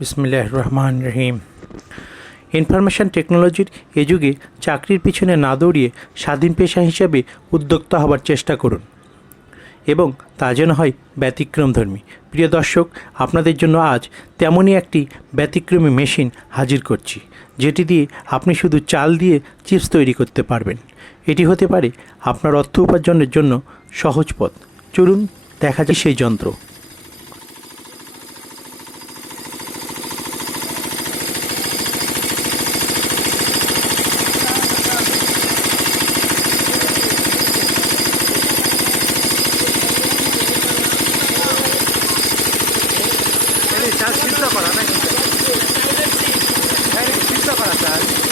বিসমিল্লাহির রহমানির রহিম। ইনফরমেশন টেকনোলজির এ যুগে চাকরির পিছনে না দৌড়িয়ে স্বাধীন পেশা হিসেবে উদ্যোক্তা হবার চেষ্টা করুন এবং তা যেন হয় ব্যতিক্রমধর্মী। প্রিয় দর্শক, আপনাদের জন্য আজ তেমনই একটি ব্যতিক্রমী মেশিন হাজির করছি, যেটি দিয়ে আপনি শুধু চাল দিয়ে চিপস তৈরি করতে পারবেন। এটি হতে পারে আপনার অর্থ উপার্জনের জন্য সহজ পথ। চলুন দেখা যায় সেই যন্ত্র। চাল সিদ্ধ করা নাকি? সিদ্ধ করা চাল।